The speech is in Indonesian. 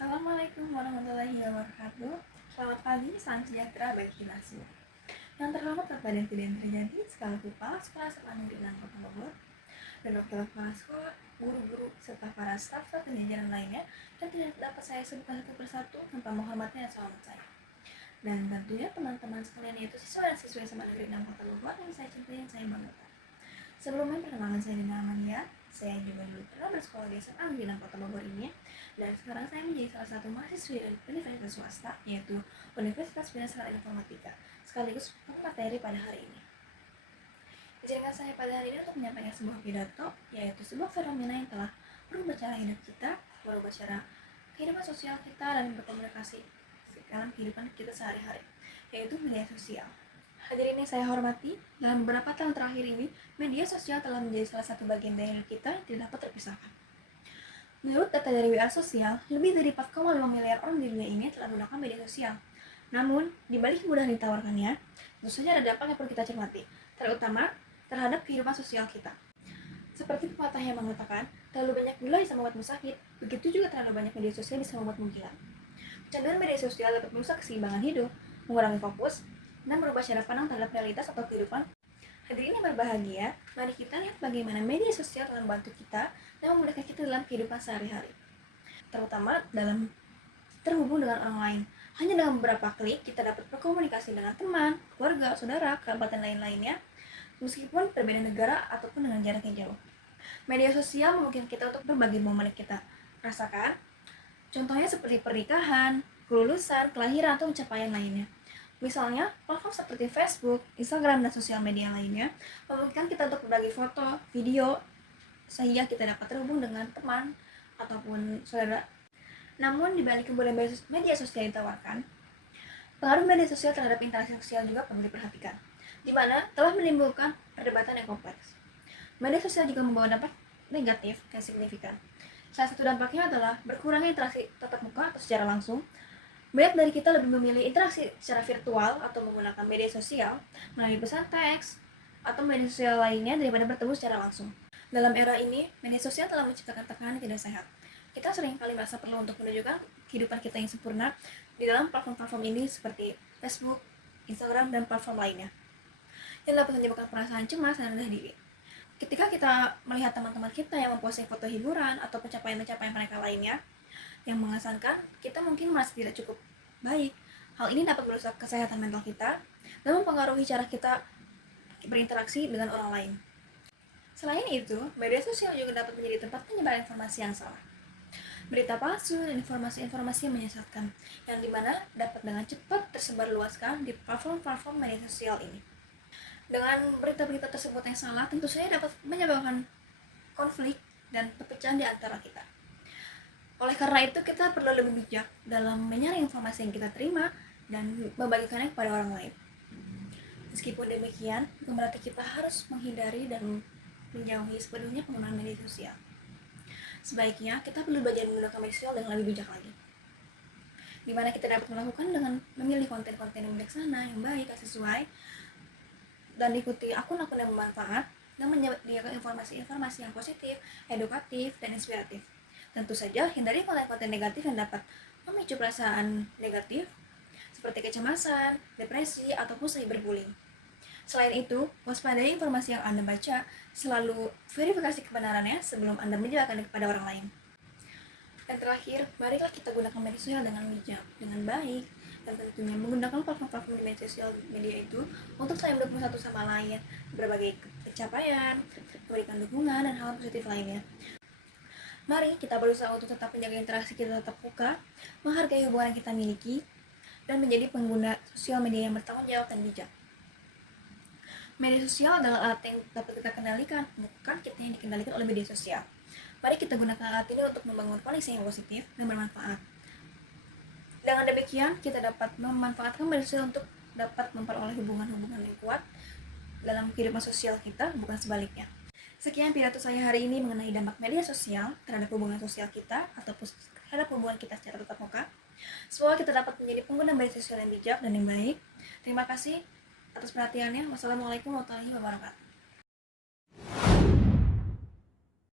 Assalamualaikum warahmatullahi wabarakatuh. Selamat pagi, salam sejahtera bagi kita semua. Yang terhormat Bapak dan Tidak terjadi sekaligus Kepala Sekolah SMA Negeri 6 Kota Bogor dan wakil kepala sekolah, guru-guru serta para staf-staf dan jajaran lainnya, dan tidak dapat saya sebutkan satu persatu tanpa menghormati dan selamat saya. Dan tentunya teman-teman sekalian, yaitu siswa dan siswi SMA Negeri 6 Kota Bogor yang saya cintai, yang saya banggakan. Sebelumnya perkenalkan, saya Dina Amania. Saya juga dulu pernah bersekolah di SMA Negeri 6 Kota Bogor ini, dan sekarang saya menjadi salah satu mahasiswi dari universitas swasta, yaitu Universitas Binasaran Informatika, sekaligus materi pada hari ini. Izinkan saya pada hari ini untuk menyampaikan sebuah pidato, yaitu sebuah fenomena yang telah berubah cara hidup kita, berubah cara kehidupan sosial kita, dan berkomunikasi dalam kehidupan kita sehari-hari, yaitu media sosial. Hadirin yang saya hormati, dalam beberapa tahun terakhir ini, media sosial telah menjadi salah satu bagian dari hidup kita yang tidak dapat terpisahkan. Menurut data dari WA Sosial, lebih dari 4,5 miliar orang di dunia ini telah menggunakan media sosial. Namun, di balik kemudahan ditawarkannya, tentu saja ada dampak yang perlu kita cermati, terutama terhadap kehidupan sosial kita. Seperti pepatah yang mengatakan, terlalu banyak gula bisa membuatmu sakit, begitu juga terlalu banyak media sosial bisa membuatmu gila. Kecanduan media sosial dapat merusak keseimbangan hidup, mengurangi fokus, dan merubah cara pandang terhadap realitas atau kehidupan. Hadirin yang berbahagia, mari kita lihat bagaimana media sosial telah membantu kita dan memudahkan kita dalam kehidupan sehari-hari, terutama dalam terhubung dengan orang lain. Hanya dengan beberapa klik, kita dapat berkomunikasi dengan teman, keluarga, saudara, kerabat, dan lain-lainnya, meskipun berbeda negara ataupun dengan jarak yang jauh. Media sosial memungkinkan kita untuk berbagi momen yang kita rasakan, contohnya seperti pernikahan, kelulusan, kelahiran, atau pencapaian lainnya. Misalnya, platform seperti Facebook, Instagram, dan sosial media lainnya memungkinkan kita untuk berbagi foto, video, sehingga kita dapat terhubung dengan teman ataupun saudara. Namun, di balik kemudahan media sosial yang ditawarkan, pengaruh media sosial terhadap interaksi sosial juga perlu diperhatikan, di mana telah menimbulkan perdebatan yang kompleks. Media sosial juga membawa dampak negatif yang signifikan. Salah satu dampaknya adalah berkurangnya interaksi tatap muka atau secara langsung. Banyak dari kita lebih memilih interaksi secara virtual atau menggunakan media sosial melalui pesan teks atau media sosial lainnya daripada bertemu secara langsung. Dalam era ini, media sosial telah menciptakan tekanan yang tidak sehat. Kita sering kali merasa perlu untuk menunjukkan kehidupan kita yang sempurna di dalam platform-platform ini seperti Facebook, Instagram, dan platform lainnya, yang dapat menyebabkan perasaan cemas dan rendah diri. Ketika kita melihat teman-teman kita yang memposting foto hiburan atau pencapaian-pencapaian mereka lainnya yang mengesankan, kita mungkin merasa tidak cukup baik. Hal ini dapat merusak kesehatan mental kita dan mempengaruhi cara kita berinteraksi dengan orang lain. Selain itu, media sosial juga dapat menjadi tempat penyebaran informasi yang salah, berita palsu, dan informasi-informasi yang menyesatkan, yang dimana dapat dengan cepat tersebar luaskan di platform-platform media sosial ini. Dengan berita-berita tersebut yang salah, tentu saja dapat menyebabkan konflik dan perpecahan di antara kita. Oleh karena itu, kita perlu lebih bijak dalam menyaring informasi yang kita terima dan membagikannya kepada orang lain. Meskipun demikian, bukan berarti kita harus menghindari dan menjauhi sepenuhnya penggunaan media sosial. Sebaiknya, kita perlu belajar menggunakan media sosial dengan lebih bijak lagi, di mana kita dapat melakukan dengan memilih konten-konten yang bijaksana, yang baik, yang sesuai, dan ikuti akun-akun yang bermanfaat, dan menyediakan informasi-informasi yang positif, edukatif, dan inspiratif. Tentu saja, hindari konten-konten negatif yang dapat memicu perasaan negatif, seperti kecemasan, depresi, ataupun cyberbullying. Selain itu, waspadai informasi yang Anda baca, selalu verifikasi kebenarannya sebelum Anda menyebarkannya kepada orang lain. Dan terakhir, marilah kita gunakan media sosial dengan bijak, dengan baik, dan tentunya menggunakan platform-platform di media sosial media itu untuk saling mendukung satu sama lain, berbagai pencapaian, memberikan dukungan, dan hal positif lainnya. Mari kita berusaha untuk tetap menjaga interaksi kita tetap muka, menghargai hubungan yang kita miliki, dan menjadi pengguna sosial media yang bertanggung jawab dan bijak. Media sosial adalah alat yang dapat kita kendalikan, bukan kita yang dikendalikan oleh media sosial. Mari kita gunakan alat ini untuk membangun koneksi yang positif dan bermanfaat. Dengan demikian, kita dapat memanfaatkan media sosial untuk dapat memperoleh hubungan-hubungan yang kuat dalam kehidupan sosial kita, bukan sebaliknya. Sekian pidato saya hari ini mengenai dampak media sosial terhadap hubungan sosial kita ataupun terhadap hubungan kita secara tatap muka. Semoga kita dapat menjadi pengguna media sosial yang bijak dan yang baik. Terima kasih atas perhatiannya. Wassalamualaikum warahmatullahi wabarakatuh.